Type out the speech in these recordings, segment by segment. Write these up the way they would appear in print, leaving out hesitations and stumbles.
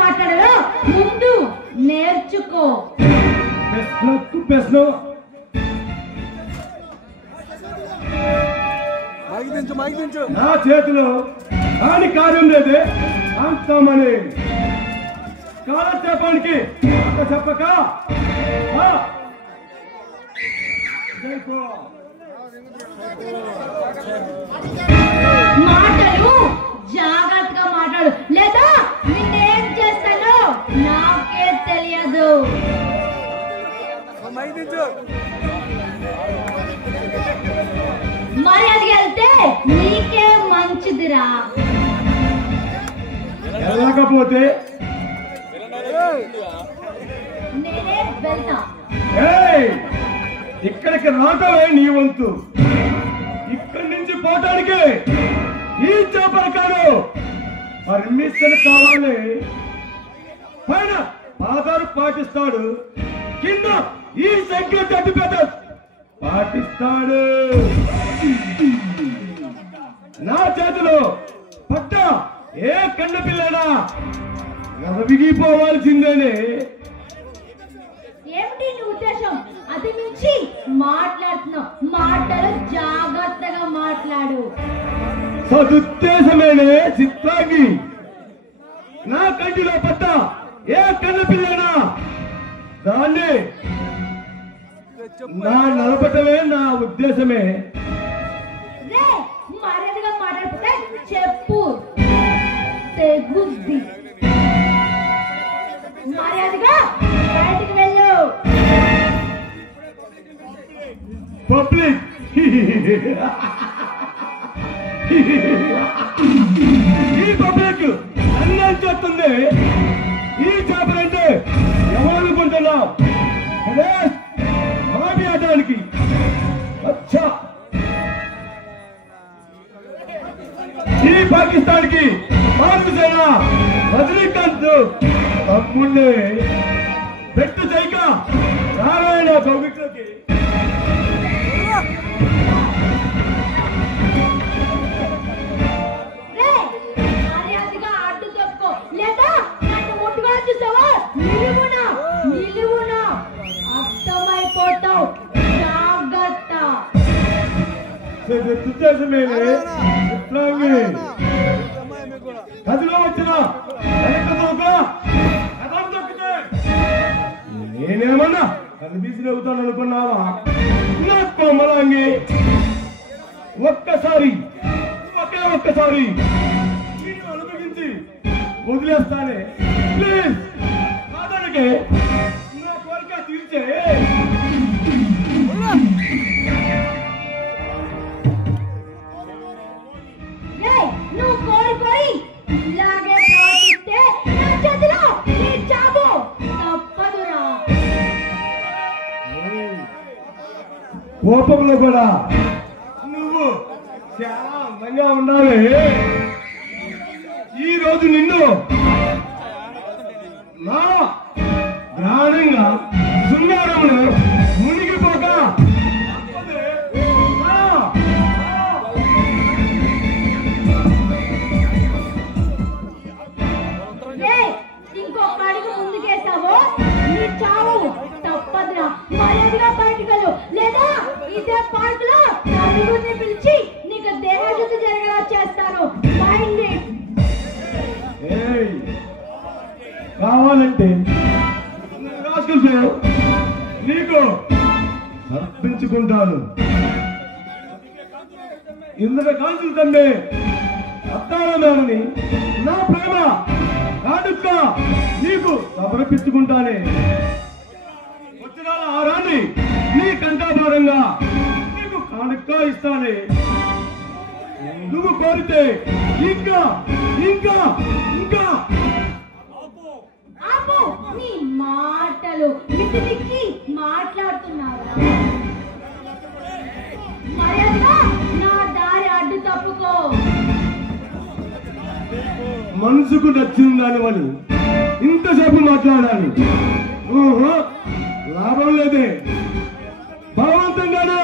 మాట్లాడాలో ముందు నేర్చుకో. నా చేతిలో కాని కార్యం లేదే అంతమని కాలక్షేపానికి చెప్పక మాటలు జాగ్రత్తగా మాట్లాడు, లేదా నేనేం చేస్తానో నాకే తెలియదు. మరి అది వెళ్తే నీకే మంచిదిరా. వెళ్ళకపోతే నేనే వెళ్తా. ఇక్కడికి రావటమే నీ వంతు. ఇక్కడి నుంచి పోవటానికి ఈ చేపలు కాదు పర్మిషన్ కావాలి. పైన ఆధారు పాటిస్తాడు, కింద ఈ సంఖ్య తప్పిపెట్ట పాటిస్తాడు. నా చేతిలో పట్ట ఏ కన్న పిల్లనా విగిపోవాల్సిందేనే. ఏమిటి నీ ఉద్దేశం? అది నుంచి మాట్లాడుతున్నావు, మాటలు జాగ్రత్తగా మాట్లాడు. సదుద్దేశమేనే చిత్రాంగి. నా కంటిలో పట్ట ఏ కన్న పిల్లనా దాన్ని నా నలపటమే నా ఉద్దేశమే. మర్యాదగా మాట్లాడితే చెప్పు, తెగుద్ది. మర్యాదగా బయటికి వెళ్ళు. పబ్లిక్ ఈ పబ్లిక్ అన్నం చేస్తుంది. ఈ చేపలంటే ఎవరనుకుంటున్నావు? మాటి ఆడడానికి అచ్చా ఈ పాకిస్తాన్ కి భారతసేన రజనీకాంత్ తమ్ముణ్ణి పెట్టు చేయక నారాయణ పవిత్రకి మర్యాదగా అడ్డు తప్పుకో, లేదా నన్ను ముట్టుగా చూసావా నిలువునా అర్థమైపోతావు. జాగ్రత్త. కదిలో వచ్చిన నేనేమన్నా కనిపించి నవ్వుతాను అనుకున్నావా? నా కొమ్మలాంగి ఒక్కసారి ఒక్కసారి నేను అనుభవించి వదిలేస్తానే. ప్లీజ్ కాదనకే నా కోరిక తీర్చే. నువ్వు కోరి ఇలాగే ప్రవర్తిస్తే నా చేతిలో నీ చావు తప్పదురా. కోపంలో కూడా నువ్వు చాలా అందంగా ఉండాలి. ఈ రోజు నిన్ను నా ప్రాణంగా శృంగారంలో మునిగిపోక ఇంకొక అడుగు ముందుకేసావో నీ చావు తప్పదురా. మర్యాదగా బయటకెళ్ళు, లేదా ఇదే పార్క్ లో నలుగురిని పిలిచి నీకు దేహశుద్ధి జరిగేలా చేస్తాను. కావాలంటే నీకు సమర్పించుకుంటాను. ఇందులో కాల్చులు తండ్రి అత్తాలని నా ప్రేమ కాడుక్క నీకు సమర్పించుకుంటానే. వచ్చిన ఆరాన్ని నీ కంఠాభారంగా నీకు కానుక్క ఇస్తానే. నువ్వు కోరితే ఇంకా ఇంకా ఇంకా ఆపు. నీ మాటలు మితికి మాట్లాడుతున్నావురా. మర్యాదగా నా దారి అడ్డు తప్పుకో. మనసుకు నచ్చిందని ఇంతసేపు మాట్లాడాలి. లాభం లేదే. బలవంతంగానే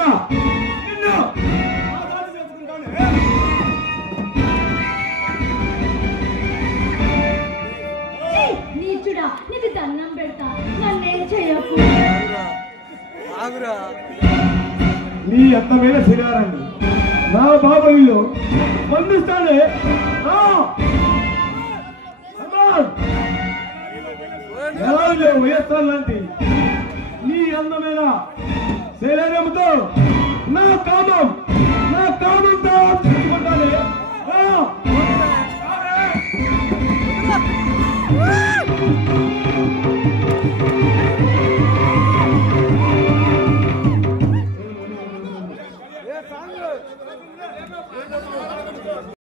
నీ అందమైన శరీరాన్ని నా బాబాయిలో స్పందిస్తానే. వైఎస్ఆర్ లాంటి నీ అందమైన శరీరంతో నా కామంతో చూసుకుంటానే.